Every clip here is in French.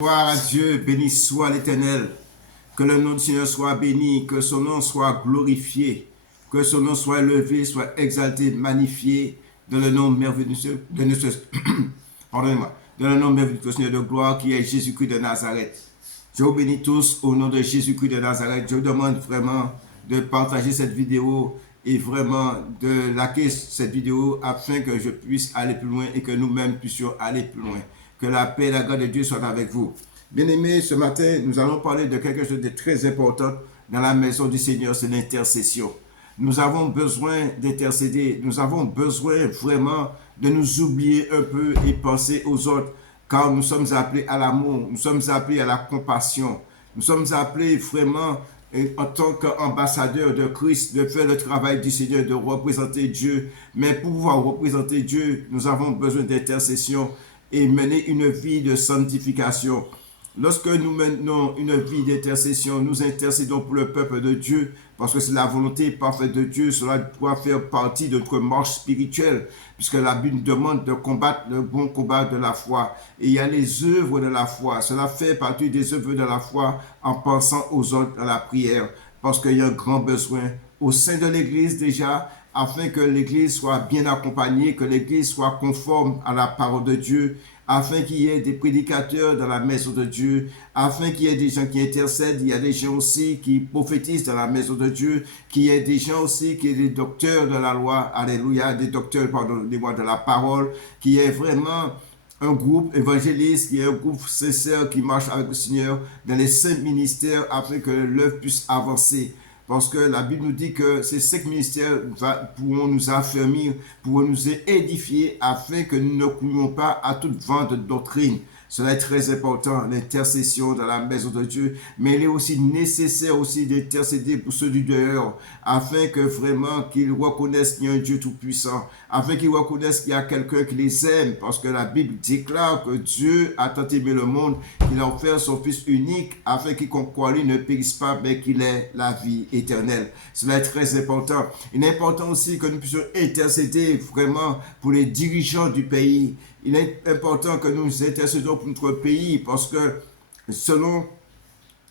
Gloire à Dieu, béni soit l'Éternel. Que le nom du Seigneur soit béni, que son nom soit glorifié, que son nom soit élevé, soit exalté, magnifié dans le nom merveilleux de notre pardonnez-moi, dans le nom merveilleux de Seigneur de gloire qui est Jésus-Christ de Nazareth. Je vous bénis tous au nom de Jésus-Christ de Nazareth. Je vous demande vraiment de partager cette vidéo et vraiment de liker cette vidéo afin que je puisse aller plus loin et que nous-mêmes puissions aller plus loin. Que la paix et la grâce de Dieu soient avec vous. Bien-aimés, ce matin, nous allons parler de quelque chose de très important dans la maison du Seigneur, c'est l'intercession. Nous avons besoin d'intercéder, nous avons besoin vraiment de nous oublier un peu et penser aux autres, car nous sommes appelés à l'amour, nous sommes appelés à la compassion, nous sommes appelés vraiment en tant qu'ambassadeurs de Christ, de faire le travail du Seigneur, de représenter Dieu. Mais pour pouvoir représenter Dieu, nous avons besoin d'intercession et mener une vie de sanctification. Lorsque nous menons une vie d'intercession, nous intercédons pour le peuple de Dieu, parce que c'est la volonté parfaite de Dieu, cela doit faire partie de notre marche spirituelle, puisque la Bible nous demande de combattre le bon combat de la foi. Et il y a les œuvres de la foi, cela fait partie des œuvres de la foi en pensant aux autres dans la prière, parce qu'il y a un grand besoin au sein de l'Église déjà, afin que l'Église soit bien accompagnée, que l'Église soit conforme à la parole de Dieu, afin qu'il y ait des prédicateurs dans la maison de Dieu, afin qu'il y ait des gens qui intercèdent, il y a des gens aussi qui prophétisent dans la maison de Dieu, qu'il y ait des gens aussi qui sont des docteurs de la loi, alléluia, des docteurs, pardonnez-moi, de la parole, qu'il y ait vraiment un groupe évangéliste, qu'il y ait un groupe sincère qui marche avec le Seigneur dans les saints ministères afin que l'œuvre puisse avancer. Parce que la Bible nous dit que ces 5 ministères pourront nous affermir, pourront nous édifier afin que nous ne courions pas à toute vente de doctrine. Cela est très important, l'intercession dans la maison de Dieu, mais il est aussi nécessaire aussi d'intercéder pour ceux du dehors, afin que vraiment qu'ils reconnaissent qu'il y a un Dieu tout-puissant, afin qu'ils reconnaissent qu'il y a quelqu'un qui les aime, parce que la Bible déclare que Dieu a tant aimé le monde qu'il a offert son Fils unique, afin qu'il croit lui ne périsse pas, mais qu'il ait la vie éternelle. Cela est très important. Il est important aussi que nous puissions intercéder vraiment pour les dirigeants du pays. Il est important que nous intercédons pour notre pays parce que selon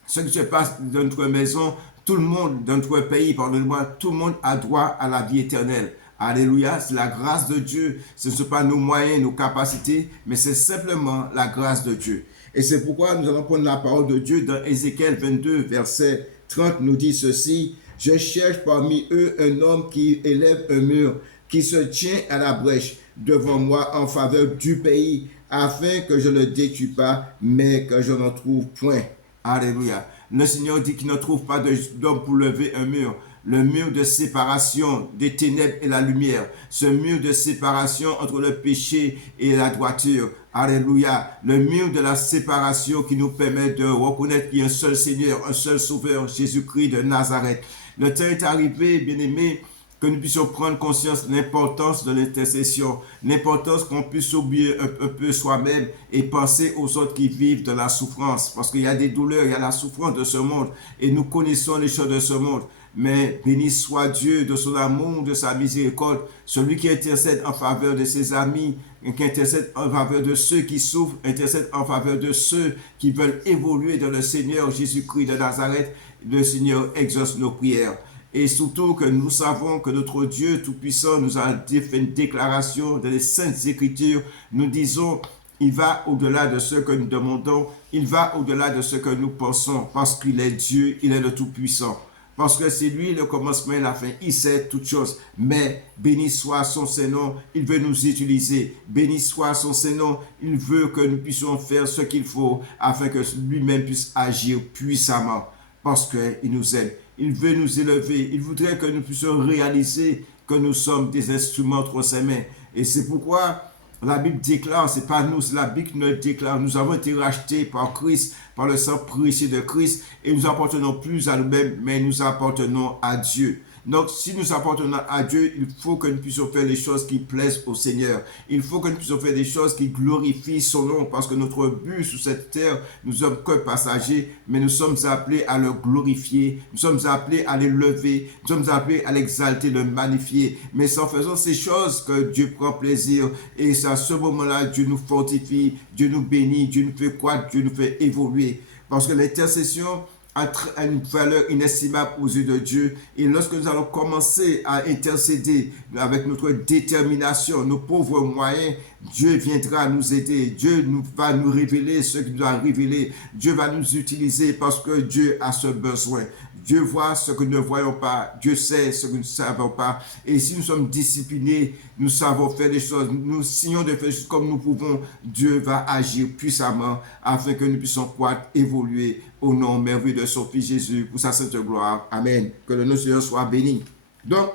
ce qui se passe dans notre maison, tout le monde dans notre pays, pardonnez-moi, tout le monde a droit à la vie éternelle. Alléluia, c'est la grâce de Dieu. Ce ne sont pas nos moyens, nos capacités, mais c'est simplement la grâce de Dieu. Et c'est pourquoi nous allons prendre la parole de Dieu dans Ézéchiel 22, verset 30, nous dit ceci. « Je cherche parmi eux un homme qui élève un mur, qui se tient à la brèche devant moi en faveur du pays, afin que je ne détruise pas, mais que je n'en trouve point. » Alléluia. Le Seigneur dit qu'il ne trouve pas d'homme pour lever un mur. Le mur de séparation des ténèbres et la lumière. Ce mur de séparation entre le péché et la droiture. Alléluia. Le mur de la séparation qui nous permet de reconnaître qu'il y a un seul Seigneur, un seul Sauveur, Jésus-Christ de Nazareth. Le temps est arrivé, bien-aimés, que nous puissions prendre conscience de l'importance de l'intercession, l'importance qu'on puisse oublier un peu soi-même et penser aux autres qui vivent de la souffrance. Parce qu'il y a des douleurs, il y a la souffrance de ce monde et nous connaissons les choses de ce monde. Mais béni soit Dieu de son amour, de sa miséricorde, celui qui intercède en faveur de ses amis, qui intercède en faveur de ceux qui souffrent, intercède en faveur de ceux qui veulent évoluer dans le Seigneur Jésus-Christ de Nazareth. Le Seigneur exauce nos prières. Et surtout que nous savons que notre Dieu Tout-Puissant nous a fait une déclaration dans les Saintes Écritures. Nous disons, il va au-delà de ce que nous demandons, il va au-delà de ce que nous pensons, parce qu'il est Dieu, il est le Tout-Puissant. Parce que c'est lui le commencement et la fin, il sait toutes choses. Mais béni soit son Saint-Nom, il veut nous utiliser. Béni soit son Saint-Nom, il veut que nous puissions faire ce qu'il faut afin que lui-même puisse agir puissamment. Parce qu'il nous aime. Il veut nous élever. Il voudrait que nous puissions réaliser que nous sommes des instruments entre ses mains. Et c'est pourquoi la Bible déclare, c'est pas nous, c'est la Bible qui nous déclare. Nous avons été rachetés par Christ, par le sang précieux de Christ. Et nous appartenons plus à nous-mêmes, mais nous appartenons à Dieu. Donc, si nous appartenons à Dieu, il faut que nous puissions faire les choses qui plaisent au Seigneur. Il faut que nous puissions faire des choses qui glorifient son nom, parce que notre but sur cette terre, nous sommes que passagers, mais nous sommes appelés à le glorifier, nous sommes appelés à l'élever, nous sommes appelés à l'exalter, le magnifier. Mais c'est en faisant ces choses que Dieu prend plaisir, et c'est à ce moment-là, Dieu nous fortifie, Dieu nous bénit, Dieu nous fait croître, Dieu nous fait évoluer. Parce que l'intercession a une valeur inestimable aux yeux de Dieu. Et lorsque nous allons commencer à intercéder avec notre détermination, nos pauvres moyens, Dieu viendra nous aider. Dieu va nous révéler ce qu'il doit révéler. Dieu va nous utiliser parce que Dieu a ce besoin. Dieu voit ce que nous ne voyons pas. Dieu sait ce que nous ne savons pas. Et si nous sommes disciplinés, nous savons faire des choses, nous signons de faire des choses comme nous pouvons, Dieu va agir puissamment afin que nous puissions croître, évoluer au nom merveilleux de son Fils Jésus pour sa sainte gloire. Amen. Que le nom du Seigneur soit béni. Donc,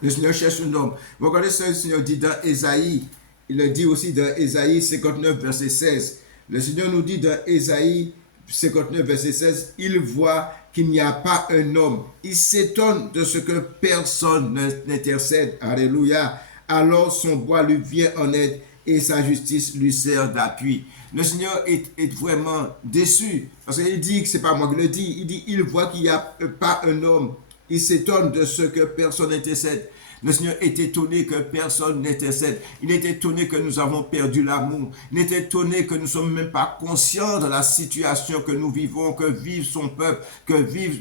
le Seigneur cherche un homme. Regardez ce que le Seigneur dit dans Ésaïe. Il le dit aussi dans Ésaïe 59, verset 16. Le Seigneur nous dit dans Ésaïe 59, verset 16, il voit qu'il n'y a pas un homme. Il s'étonne de ce que personne n'intercède. Alléluia. Alors son bois lui vient en aide et sa justice lui sert d'appui. Le Seigneur est vraiment déçu parce qu'il dit que ce n'est pas moi qui le dis. Il dit il voit qu'il n'y a pas un homme. Il s'étonne de ce que personne n'intercède. Le Seigneur est étonné que personne n'intercède. Il est étonné que nous avons perdu l'amour. Il est étonné que nous ne sommes même pas conscients de la situation que nous vivons, que vive son peuple, que vive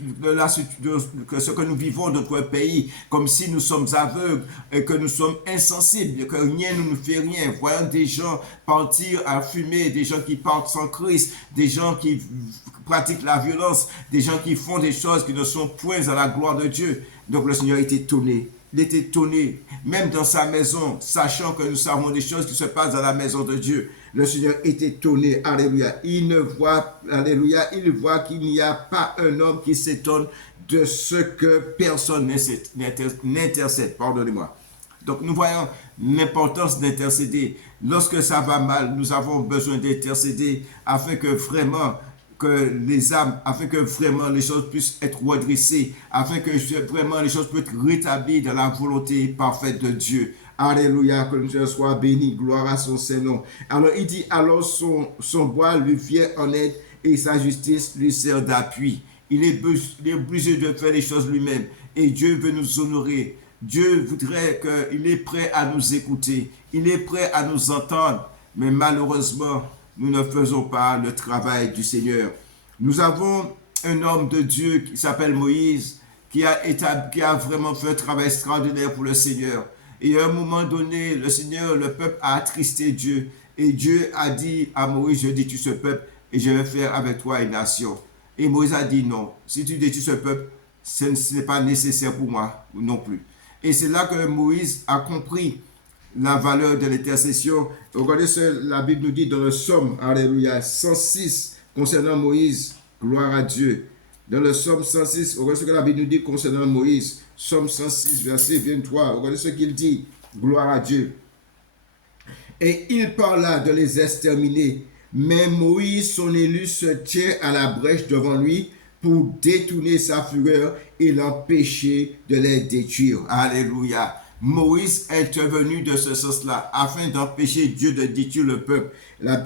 ce que nous vivons dans notre pays, comme si nous sommes aveugles et que nous sommes insensibles, que rien ne nous fait rien. Voyons des gens partir à fumer, des gens qui partent sans Christ, des gens qui pratiquent la violence, des gens qui font des choses qui ne sont point à la gloire de Dieu. Donc le Seigneur est étonné. Il est étonné, même dans sa maison, sachant que nous savons des choses qui se passent dans la maison de Dieu. Le Seigneur est étonné, alléluia. Il voit qu'il n'y a pas un homme qui s'étonne de ce que personne n'intercède. Pardonnez-moi. Donc nous voyons l'importance d'intercéder. Lorsque ça va mal, nous avons besoin d'intercéder afin que vraiment afin que vraiment les choses puissent être redressées, afin que vraiment les choses puissent être rétablies dans la volonté parfaite de Dieu. Alléluia, que Dieu soit béni, gloire à son Saint-Nom. Alors il dit, alors son bois lui vient en aide et sa justice lui sert d'appui. Il est obligé de faire les choses lui-même et Dieu veut nous honorer. Dieu voudrait qu'il est prêt à nous écouter, il est prêt à nous entendre, mais malheureusement, nous ne faisons pas le travail du Seigneur. Nous avons un homme de Dieu qui s'appelle Moïse, qui a vraiment fait un travail extraordinaire pour le Seigneur. Et à un moment donné, le peuple a attristé Dieu. Et Dieu a dit à Moïse, je détruis ce peuple et je vais faire avec toi une nation. Et Moïse a dit non, si tu détruis ce peuple, ce n'est pas nécessaire pour moi non plus. Et c'est là que Moïse a compris la valeur de l'intercession. Regardez ce que la Bible nous dit dans le psaume, alléluia, 106, concernant Moïse, gloire à Dieu. Dans le psaume 106, regardez ce que la Bible nous dit concernant Moïse, psaume 106, verset 23, regardez ce qu'il dit, gloire à Dieu. Et il parla de les exterminer, mais Moïse, son élu, se tient à la brèche devant lui pour détourner sa fureur et l'empêcher de les détruire. Alléluia. Moïse est intervenu de ce sens-là, afin d'empêcher Dieu de détruire le peuple.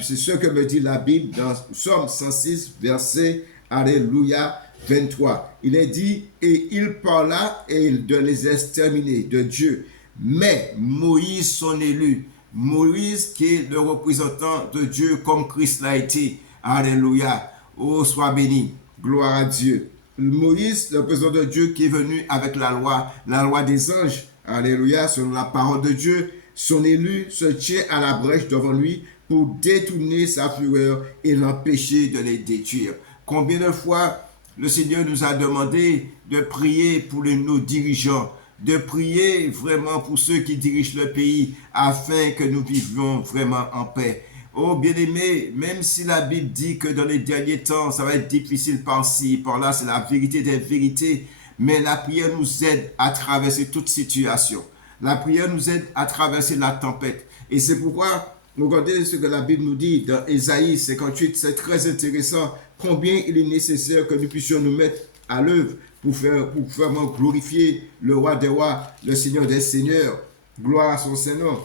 C'est ce que me dit la Bible dans Psaume 106, verset, alléluia, 23. Il est dit, et il parla et de les exterminer, de Dieu. Mais Moïse, son élu, Moïse qui est le représentant de Dieu comme Christ l'a été, alléluia, oh, sois béni, gloire à Dieu. Moïse, le représentant de Dieu qui est venu avec la loi des anges, alléluia, selon la parole de Dieu, son élu se tient à la brèche devant lui pour détourner sa fureur et l'empêcher de les détruire. Combien de fois le Seigneur nous a demandé de prier pour nos dirigeants, de prier vraiment pour ceux qui dirigent le pays afin que nous vivions vraiment en paix. Oh bien-aimé, même si la Bible dit que dans les derniers temps, ça va être difficile par-ci, par-là, c'est la vérité des vérités, mais la prière nous aide à traverser toute situation. La prière nous aide à traverser la tempête. Et c'est pourquoi, regardez ce que la Bible nous dit dans Ésaïe 58, c'est très intéressant, combien il est nécessaire que nous puissions nous mettre à l'œuvre pour vraiment glorifier le roi des rois, le Seigneur des seigneurs. Gloire à son Saint-Nom.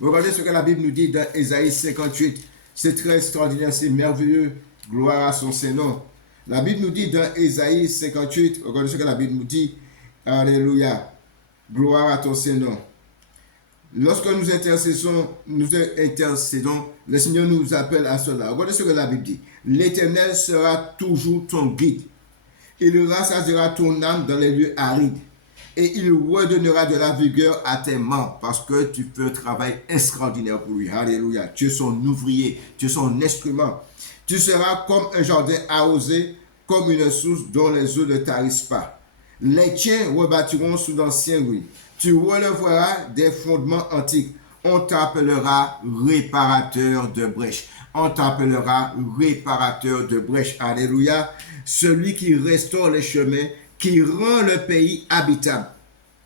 Regardez ce que la Bible nous dit dans Ésaïe 58. C'est très extraordinaire, c'est merveilleux. Gloire à son Saint-Nom. La Bible nous dit dans Ésaïe 58, regardez ce que la Bible nous dit. Alléluia. Gloire à ton Saint-Nom. Lorsque nous intercédons, le Seigneur nous appelle à cela. Regardez ce que la Bible dit. L'Éternel sera toujours ton guide. Il rassasiera ton âme dans les lieux arides. Et il redonnera de la vigueur à tes membres parce que tu fais un travail extraordinaire pour lui. Alléluia. Tu es son ouvrier, tu es son instrument. Tu seras comme un jardin arrosé, comme une source dont les eaux ne tarissent pas. Les tiens rebâtiront sous d'anciens ruines. Tu relèveras des fondements antiques. On t'appellera réparateur de brèches. On t'appellera réparateur de brèches. Alléluia. Celui qui restaure les chemins, qui rend le pays habitable.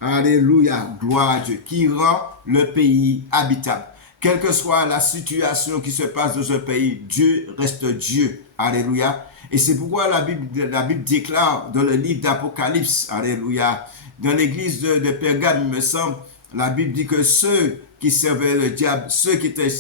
Alléluia, gloire à Dieu, qui rend le pays habitable. Quelle que soit la situation qui se passe dans un pays, Dieu reste Dieu. Alléluia. Et c'est pourquoi la Bible déclare dans le livre d'Apocalypse, alléluia, dans l'église de Pergame, il me semble, la Bible dit que ceux qui servaient le diable, ceux qui étaient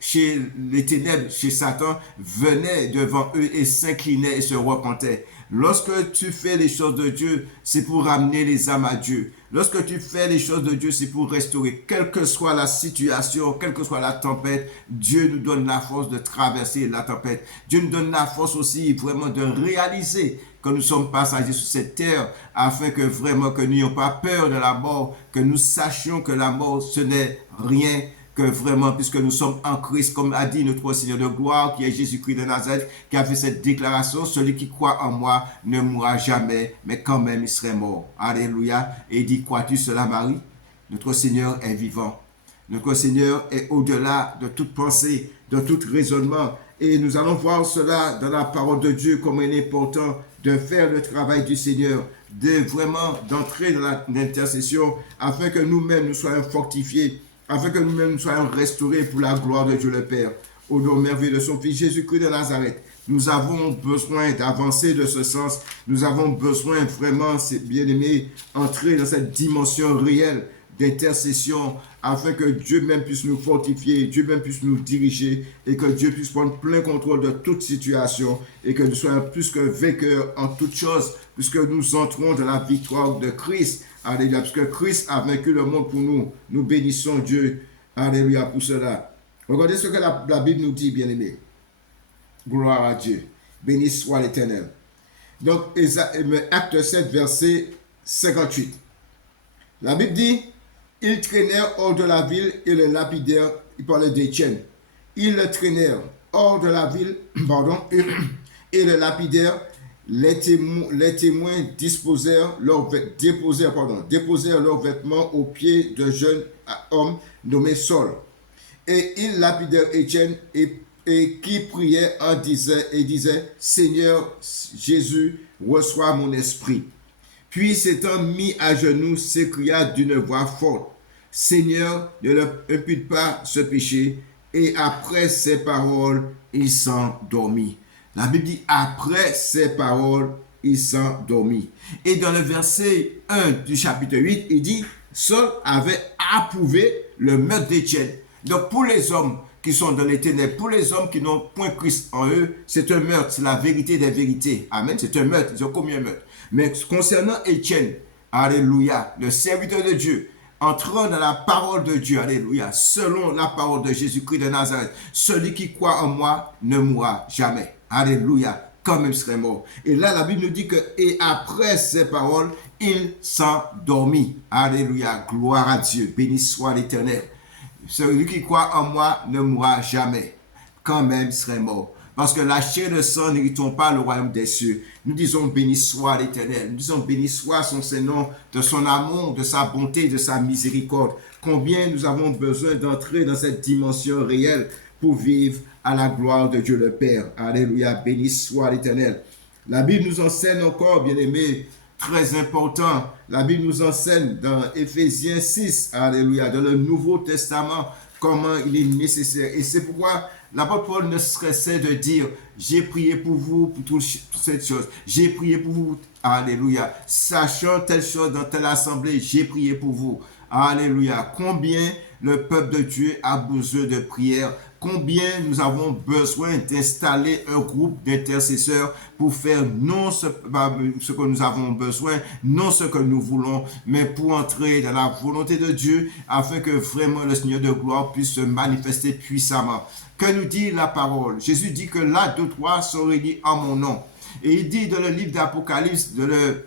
chez les ténèbres, chez Satan, venaient devant eux et s'inclinaient et se repentaient. Lorsque tu fais les choses de Dieu, c'est pour ramener les âmes à Dieu. Lorsque tu fais les choses de Dieu, c'est pour restaurer. Quelle que soit la situation, quelle que soit la tempête, Dieu nous donne la force de traverser la tempête. Dieu nous donne la force aussi vraiment de réaliser que nous sommes passagers sur cette terre, afin que vraiment que nous n'ayons pas peur de la mort, que nous sachions que la mort, ce n'est rien, que vraiment, puisque nous sommes en Christ, comme a dit notre Seigneur de gloire, qui est Jésus-Christ de Nazareth, qui a fait cette déclaration, celui qui croit en moi ne mourra jamais, mais quand même il serait mort. Alléluia. Et il dit, crois-tu cela, Marie? Notre Seigneur est vivant. Notre Seigneur est au-delà de toute pensée, de tout raisonnement. Et nous allons voir cela dans la parole de Dieu, comme il est important de faire le travail du Seigneur, de vraiment d'entrer dans l'intercession, afin que nous-mêmes nous soyons fortifiés, afin que nous-mêmes nous soyons restaurés pour la gloire de Dieu le Père. Au nom merveilleux de son Fils Jésus-Christ de Nazareth, nous avons besoin d'avancer de ce sens. Nous avons besoin vraiment, bien-aimés, entrer dans cette dimension réelle d'intercession, afin que Dieu même puisse nous fortifier, Dieu même puisse nous diriger, et que Dieu puisse prendre plein contrôle de toute situation, et que nous soyons plus que vainqueurs en toutes choses, puisque nous entrons dans la victoire de Christ. Alléluia, puisque Christ a vaincu le monde pour nous. Nous bénissons Dieu. Alléluia pour cela. Regardez ce que la Bible nous dit, bien-aimés. Gloire à Dieu. Béni soit l'Éternel. Donc, acte 7, verset 58. La Bible dit, ils traînèrent hors de la ville et le lapidèrent. Il parlait d'Étienne. Ils le traînèrent hors de la ville, et le lapidèrent. Les témoins déposèrent leurs vêtements aux pieds d'un jeune homme nommé Saul. Et ils lapidèrent Étienne et qui priait et disait, Seigneur Jésus, reçois mon esprit. Puis s'étant mis à genoux, s'écria d'une voix forte, Seigneur, ne leur impute pas ce péché. Et après ces paroles, il s'endormit. La Bible dit, après ces paroles, il s'endormit. Et dans le verset 1 du chapitre 8, il dit, Saul avait approuvé le meurtre d'Étienne. Donc pour les hommes qui sont dans les ténèbres, pour les hommes qui n'ont point Christ en eux, c'est un meurtre, c'est la vérité des vérités. Amen, c'est un meurtre, ils ont commis un meurtre. Mais concernant Étienne, alléluia, le serviteur de Dieu, entrant dans la parole de Dieu, alléluia, selon la parole de Jésus-Christ de Nazareth, celui qui croit en moi ne mourra jamais. Alléluia, quand même serait mort. Et là, la Bible nous dit que, et après ces paroles, il s'endormit. Alléluia, gloire à Dieu, béni soit l'Éternel. Celui qui croit en moi ne mourra jamais, quand même serait mort. Parce que la chair et le sang n'héritent pas le royaume des cieux. Nous disons béni soit l'Éternel. Nous disons béni soit son Saint-Nom, de son amour, de sa bonté, de sa miséricorde. Combien nous avons besoin d'entrer dans cette dimension réelle pour vivre à la gloire de Dieu le Père. Alléluia, béni soit l'Éternel. La Bible nous enseigne encore, bien-aimés, très important. La Bible nous enseigne dans Éphésiens 6, alléluia, dans le Nouveau Testament, comment il est nécessaire. Et c'est pourquoi L'apôtre Paul ne cessait de dire, j'ai prié pour vous, pour toutes cette chose. J'ai prié pour vous. Alléluia. Sachant telle chose dans telle assemblée, j'ai prié pour vous. Alléluia. Combien le peuple de Dieu a besoin de prière. Combien nous avons besoin d'installer un groupe d'intercesseurs pour faire non ce que nous avons besoin, non ce que nous voulons, mais pour entrer dans la volonté de Dieu afin que vraiment le Seigneur de gloire puisse se manifester puissamment. Que nous dit la parole? Jésus dit que là, 2, 3 sont réunis en mon nom. Et il dit dans le livre d'Apocalypse, dans le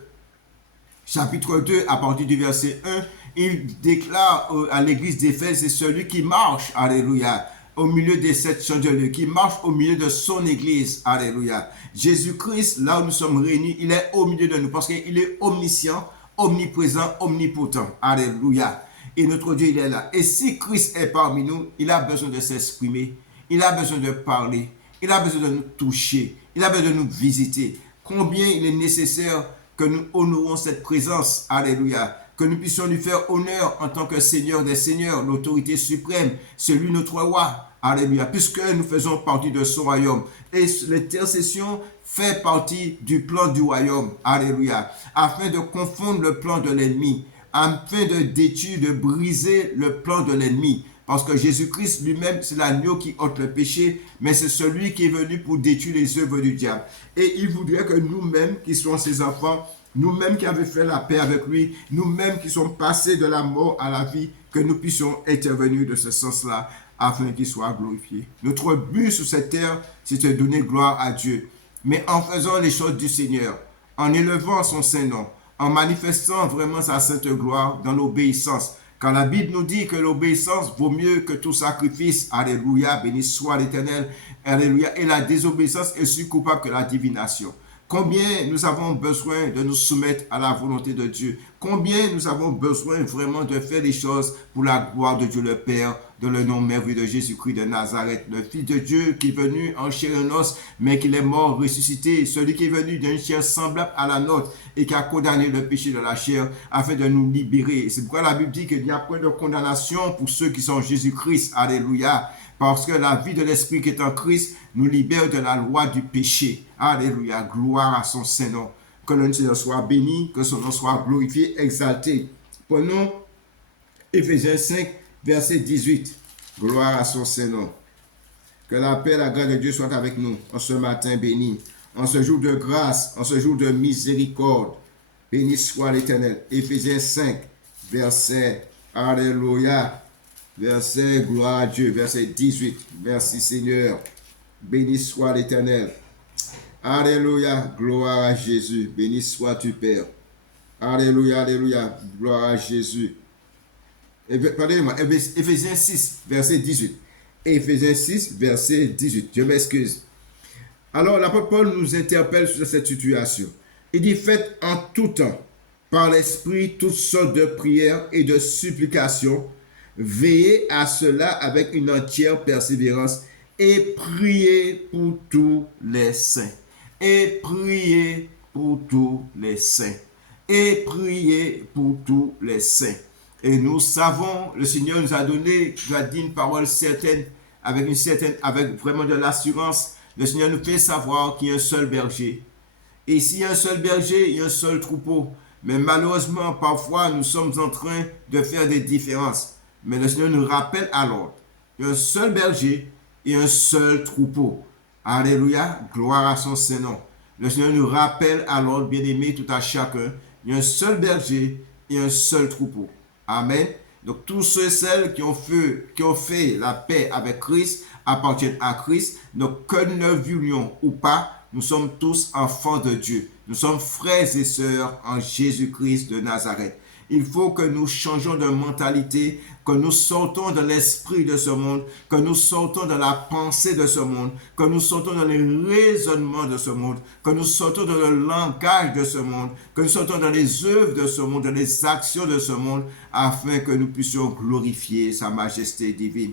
chapitre 2, à partir du verset 1, il déclare à l'église d'Éphèse, c'est celui qui marche, alléluia, au milieu des 7 chandeliers, qui marche au milieu de son église, alléluia. Jésus-Christ, là où nous sommes réunis, il est au milieu de nous, parce qu'il est omniscient, omniprésent, omnipotent, alléluia. Et notre Dieu, il est là. Et si Christ est parmi nous, il a besoin de s'exprimer, il a besoin de parler, il a besoin de nous toucher, il a besoin de nous visiter. Combien il est nécessaire que nous honorons cette présence, alléluia, que nous puissions lui faire honneur en tant que Seigneur des Seigneurs, l'autorité suprême, celui notre roi, alléluia, puisque nous faisons partie de son royaume. Et l'intercession fait partie du plan du royaume, alléluia, afin de confondre le plan de l'ennemi, afin de détruire, de briser le plan de l'ennemi. Parce que Jésus-Christ lui-même, c'est l'agneau qui ôte le péché, mais c'est celui qui est venu pour détruire les œuvres du diable. Et il voudrait que nous-mêmes, qui sommes ses enfants, nous-mêmes qui avons fait la paix avec lui, nous-mêmes qui sommes passés de la mort à la vie, que nous puissions intervenir de ce sens-là, afin qu'il soit glorifié. Notre but sur cette terre, c'est de donner gloire à Dieu. Mais en faisant les choses du Seigneur, en élevant son Saint-Nom, en manifestant vraiment sa sainte gloire dans l'obéissance. Quand la Bible nous dit que l'obéissance vaut mieux que tout sacrifice, alléluia, béni soit l'Éternel, alléluia, et la désobéissance est plus coupable que la divination. Combien nous avons besoin de nous soumettre à la volonté de Dieu. Combien nous avons besoin vraiment de faire des choses pour la gloire de Dieu le Père, dans le nom merveilleux de Jésus-Christ de Nazareth, le Fils de Dieu qui est venu en chair et en os, mais qui est mort, ressuscité, celui qui est venu d'une chair semblable à la nôtre et qui a condamné le péché de la chair afin de nous libérer. C'est pourquoi la Bible dit qu'il n'y a point de condamnation pour ceux qui sont en Jésus-Christ. Alléluia. Parce que la vie de l'Esprit qui est en Christ nous libère de la loi du péché. Alléluia. Gloire à son Saint-Nom. Que le Seigneur soit béni, que son nom soit glorifié, exalté. Prenons Éphésiens 5, verset 18. Gloire à son Saint-Nom. Que la paix et la grâce de Dieu soient avec nous en ce matin béni, en ce jour de grâce, en ce jour de miséricorde. Béni soit l'Éternel. Éphésiens 5, verset, alléluia. Verset, gloire à Dieu, verset 18. Merci Seigneur. Béni soit l'Éternel. Alléluia, gloire à Jésus. Béni sois-tu, Père. Alléluia, alléluia, gloire à Jésus. Pardonnez-moi, Éphésiens 6, verset 18. Éphésiens 6, verset 18. Je m'excuse. Alors, l'apôtre Paul nous interpelle sur cette situation. Il dit, faites en tout temps, par l'Esprit, toutes sortes de prières et de supplications. Veillez à cela avec une entière persévérance et priez pour tous les saints. Et priez pour tous les saints. Et priez pour tous les saints. Et nous savons, le Seigneur nous a donné, nous a dit une parole certaine, avec vraiment de l'assurance. Le Seigneur nous fait savoir qu'il y a un seul berger. Et s'il y a un seul berger, il y a un seul troupeau. Mais malheureusement, parfois, nous sommes en train de faire des différences. Mais le Seigneur nous rappelle alors, il y a un seul berger et un seul troupeau. Alléluia, gloire à son Saint-Nom. Le Seigneur nous rappelle alors, bien-aimés, tout à chacun, il y a un seul berger et un seul troupeau. Amen. Donc tous ceux et celles qui ont fait la paix avec Christ appartiennent à Christ. Donc que nous ne voulions ou pas, nous sommes tous enfants de Dieu. Nous sommes frères et sœurs en Jésus-Christ de Nazareth. Il faut que nous changeons de mentalité, que nous sortons de l'esprit de ce monde, que nous sortons de la pensée de ce monde, que nous sortons dans les raisonnements de ce monde, que nous sortons dans le langage de ce monde, que nous sortons dans les œuvres de ce monde, dans les actions de ce monde, afin que nous puissions glorifier sa majesté divine.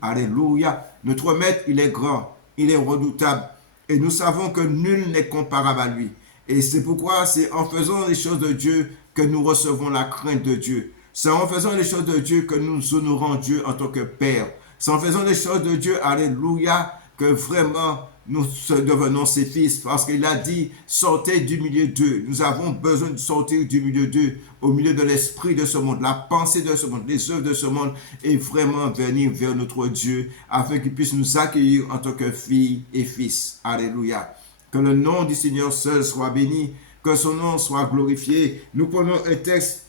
Alléluia, notre Maître, il est grand, il est redoutable, et nous savons que nul n'est comparable à lui. Et c'est pourquoi c'est en faisant les choses de Dieu que nous recevons la crainte de Dieu. C'est en faisant les choses de Dieu que nous honorons Dieu en tant que Père. C'est en faisant les choses de Dieu, alléluia, que vraiment nous devenons ses fils. Parce qu'il a dit, sortez du milieu d'eux. Nous avons besoin de sortir du milieu d'eux, au milieu de l'esprit de ce monde, la pensée de ce monde, les œuvres de ce monde, et vraiment venir vers notre Dieu, afin qu'il puisse nous accueillir en tant que filles et fils. Alléluia. Que le nom du Seigneur seul soit béni, que son nom soit glorifié. Nous prenons un texte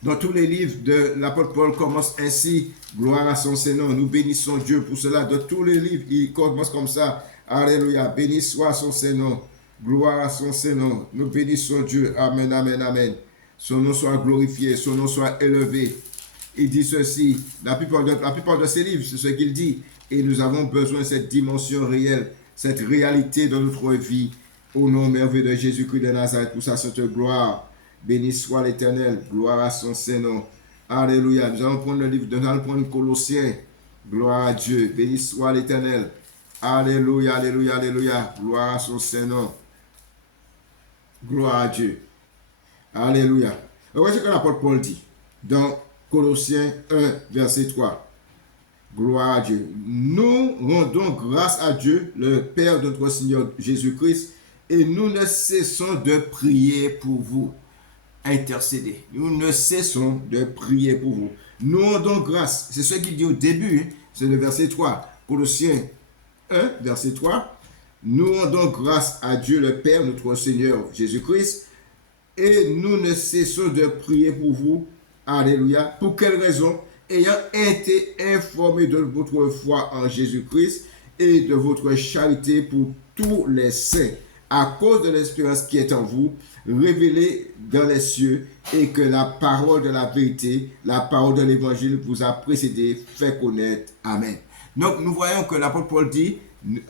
dans tous les livres de l'apôtre Paul commence ainsi, gloire à son Seigneur, nous bénissons Dieu pour cela. Dans tous les livres, il commence comme ça, alléluia, béni soit son Seigneur, gloire à son Seigneur, nous bénissons Dieu, amen, amen, amen. Son nom soit glorifié, son nom soit élevé. Il dit ceci, la plupart de ces livres, c'est ce qu'il dit, et nous avons besoin de cette dimension réelle, cette réalité dans notre vie, au nom merveilleux de Jésus-Christ de Nazareth, pour sa sainte gloire. Béni soit l'Éternel, gloire à son Seigneur. Alléluia. Nous allons prendre le livre, nous allons prendre Colossiens. Gloire à Dieu. Béni soit l'Éternel. Alléluia, alléluia, alléluia. Gloire à son Seigneur. Gloire à Dieu. Alléluia. Voici ce que l'apôtre Paul dit dans Colossiens 1, verset 3. Gloire à Dieu. Nous rendons grâce à Dieu, le Père de notre Seigneur Jésus-Christ, et nous ne cessons de prier pour vous. Intercéder. Nous ne cessons de prier pour vous. Nous rendons grâce. C'est ce qu'il dit au début. C'est le verset 3. Colossiens 1, verset 3. Nous rendons grâce à Dieu le Père, notre Seigneur Jésus-Christ, et nous ne cessons de prier pour vous. Alléluia. Pour quelle raison? Ayant été informés de votre foi en Jésus-Christ et de votre charité pour tous les saints, à cause de l'espérance qui est en vous, révélée dans les cieux, et que la parole de la vérité, la parole de l'évangile vous a précédé, fait connaître. Amen. Donc nous voyons que l'apôtre Paul dit,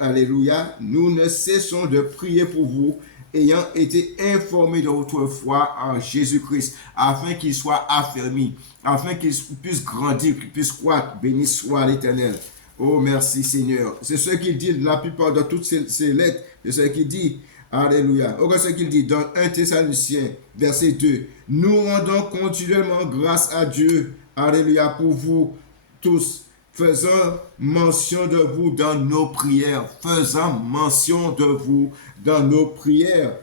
alléluia, nous ne cessons de prier pour vous, ayant été informés de votre foi en Jésus-Christ, afin qu'il soit affermi, afin qu'il puisse grandir, qu'il puisse croître. Béni soit l'Éternel. Oh, merci Seigneur. C'est ce qu'il dit la plupart de toutes ces lettres. C'est ce qu'il dit. Alléluia. Regarde ce qu'il dit dans 1 Thessaloniciens, verset 2. Nous rendons continuellement grâce à Dieu. Alléluia. Pour vous tous, faisant mention de vous dans nos prières. Faisant mention de vous dans nos prières.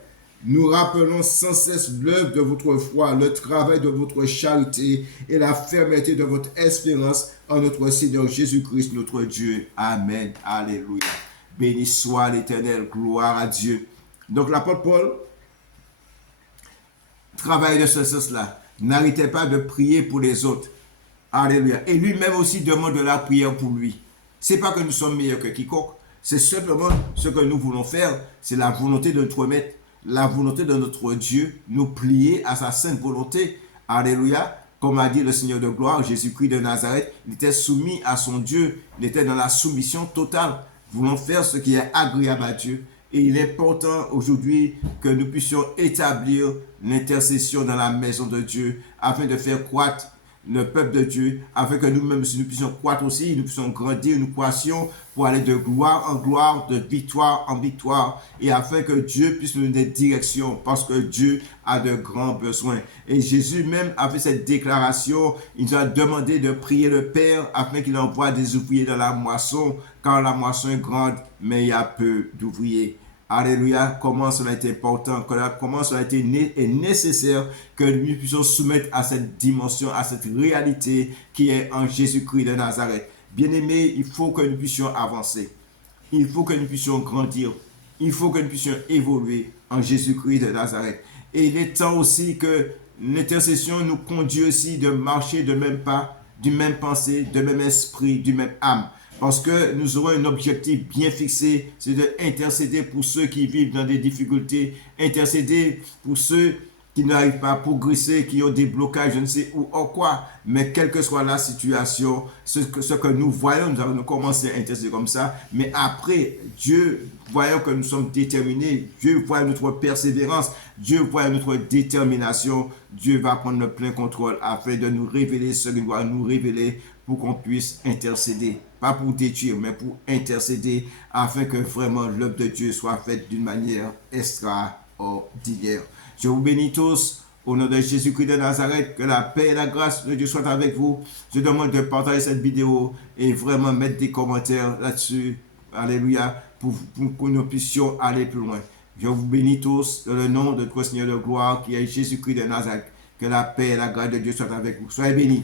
Nous rappelons sans cesse l'œuvre de votre foi, le travail de votre charité et la fermeté de votre espérance en notre Seigneur Jésus-Christ, notre Dieu. Amen. Alléluia. Béni soit l'Éternel. Gloire à Dieu. Donc l'apôtre Paul travaille de ce sens-là. N'arrêtez pas de prier pour les autres. Alléluia. Et lui-même aussi demande de la prière pour lui. C'est pas que nous sommes meilleurs que quiconque. C'est simplement ce que nous voulons faire. C'est la volonté de notre maître. La volonté de notre Dieu, nous plier à sa sainte volonté. Alléluia. Comme a dit le Seigneur de gloire, Jésus-Christ de Nazareth, il était soumis à son Dieu. Il était dans la soumission totale. Voulons faire ce qui est agréable à Dieu. Et il est important aujourd'hui que nous puissions établir l'intercession dans la maison de Dieu afin de faire croître le peuple de Dieu, afin que nous-mêmes, si nous puissions croître aussi, nous puissions grandir, nous croissions pour aller de gloire en gloire, de victoire en victoire, et afin que Dieu puisse nous donner des directions, parce que Dieu a de grands besoins. Et Jésus même a fait cette déclaration, il nous a demandé de prier le Père afin qu'il envoie des ouvriers dans la moisson, car la moisson est grande, mais il y a peu d'ouvriers. Alléluia, comment cela est important, comment cela est nécessaire que nous puissions soumettre à cette dimension, à cette réalité qui est en Jésus-Christ de Nazareth. Bien-aimés, il faut que nous puissions avancer. Il faut que nous puissions grandir. Il faut que nous puissions évoluer en Jésus-Christ de Nazareth. Et il est temps aussi que l'intercession nous conduit aussi de marcher de même pas, du même pensée, du même esprit, du même âme. Parce que nous aurons un objectif bien fixé, c'est d'intercéder pour ceux qui vivent dans des difficultés, intercéder pour ceux qui n'arrivent pas à progresser, qui ont des blocages, je ne sais où ou quoi. Mais quelle que soit la situation, ce que nous voyons, nous allons commencer à intercéder comme ça. Mais après, Dieu, voyant que nous sommes déterminés, Dieu voit notre persévérance, Dieu voit notre détermination, Dieu va prendre le plein contrôle afin de nous révéler ce qu'il doit nous révéler pour qu'on puisse intercéder. Pas pour détruire, mais pour intercéder afin que vraiment l'œuvre de Dieu soit faite d'une manière extraordinaire. Je vous bénis tous Au nom de Jésus-Christ de Nazareth, que la paix et la grâce de Dieu soient avec vous. Je demande de partager cette vidéo et vraiment mettre des commentaires là-dessus. Alléluia. Pour que nous puissions aller plus loin. Je vous bénis tous dans le nom de notre Seigneur de gloire qui est Jésus-Christ de Nazareth. Que la paix et la grâce de Dieu soient avec vous. Soyez bénis.